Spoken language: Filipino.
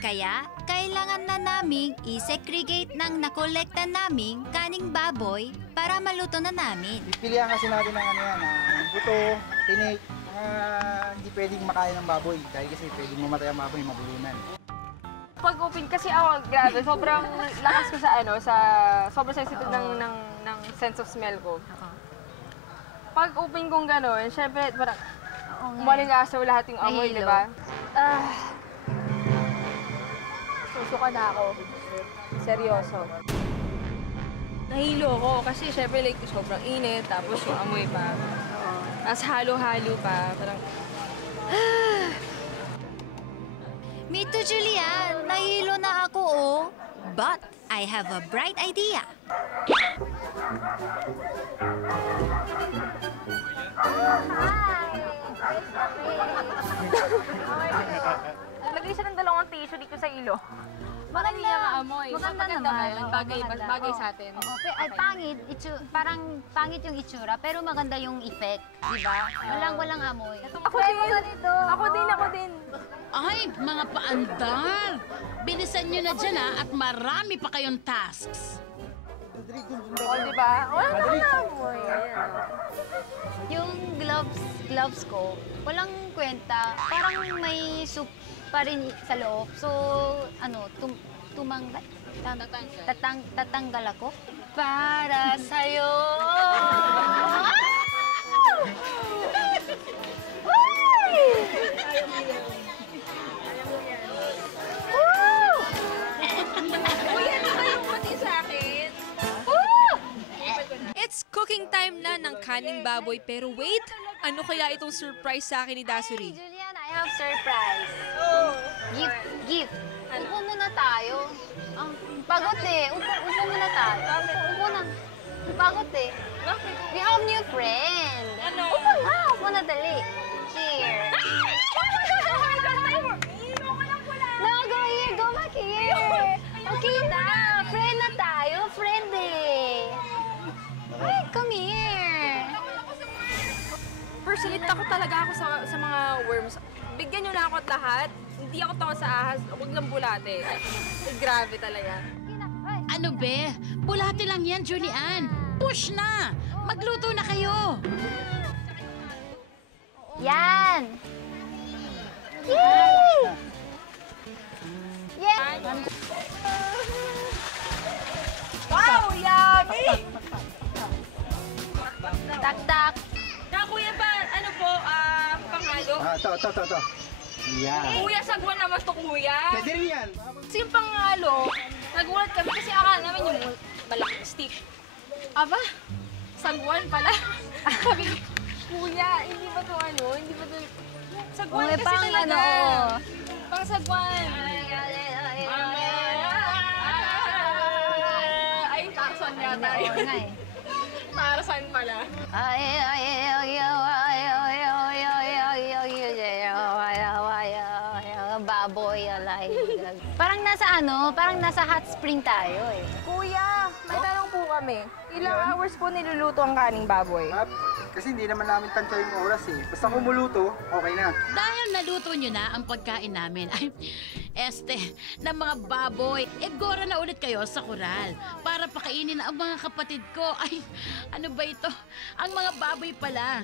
Kaya, kailangan na naming i-segregate ng nakolekta naming kaning baboy para maluto na namin. Pipilihan kasi natin ng ano yan, buto, tinik, hindi pwedeng makain ng baboy dahil kasi pwedeng mamatay ang baboy, mabulunan. Pag open kasi ako, grabe, sobrang lakas ko sa sobrang sensitive ng sense of smell ko. Pag open kong gano'n, syempre parang umalingasaw lahat yung amoy, di ba? Susuka na ako. Seryoso. Nahilo ako kasi syempre like sobrang init, tapos yung amoy pa. Tapos halo-halo pa, parang Me too, Julian. Nahilo na ako, oh. But I have a bright idea. Lagay siya ng dalawang tissue dito sa ilo. Baka hindi niya maamoy. Maganda naman. Bagay sa atin. Ay, pangit. Parang pangit yung itsura, pero maganda yung effect. Diba? Walang amoy. Ako din. Ay, mga paandar! Bilisan nyo na dyan at marami pa kayong tasks. O, di ba? Walang amoy. Yung gloves ko, walang kwenta. Parang may soup pa rin sa loob. So, tatanggal ako. Para sa'yo. It's cooking time na ng kaning baboy. Pero wait, ano kaya itong surprise sa akin ni Dasuri? Julian, I have surprise. Gift. Upo muna tayo. Pagod eh. Upo muna tayo. Upo na. Pagod eh. We have new friend. Ano? Upo na dali. Here. No, go here. Go back here. Okay na. Friend na tayo. Friend eh. Ay, come here. Personally, takot talaga ako sa mga worms. Bigyan nyo na ako at lahat. Hindi ako takot sa ahas. Huwag lang bulate. Grabe talaga. Ano be? Bulate lang yan, Julian. Push na! Magluto na kayo! Yan! Yay! Yan! Wow! Yummy! Tak-tak! Kuya pa, ano po, panghalo? Ito. Yan. Kuya, sagwan naman to, kuya. Pwede rin yan. Kasi yung panghalo, nagulat kami kasi akala namin yung malaking stick. Aba, sagwan pala. Sabi ko, kuya, hindi ba to hindi ba to... Sagwan Uy, kasi pang talaga. ano, Pang sagwan. Ay, Tarzan yata yun. Oo nga eh. Tarzan pala. Baboy, alay. Parang nasa hot spring tayo eh. Kuya, may tanong po kami. Ilang hours po niluluto ang kaning baboy? Kasi hindi naman namin tansya yung oras eh. Basta kumuluto, okay na. Dahil naluto nyo na ang pagkain namin, ay, ng mga baboy, gora na ulit kayo sa koral para pakainin ang mga kapatid ko. Ay, ano ba ito? Ang mga baboy pala.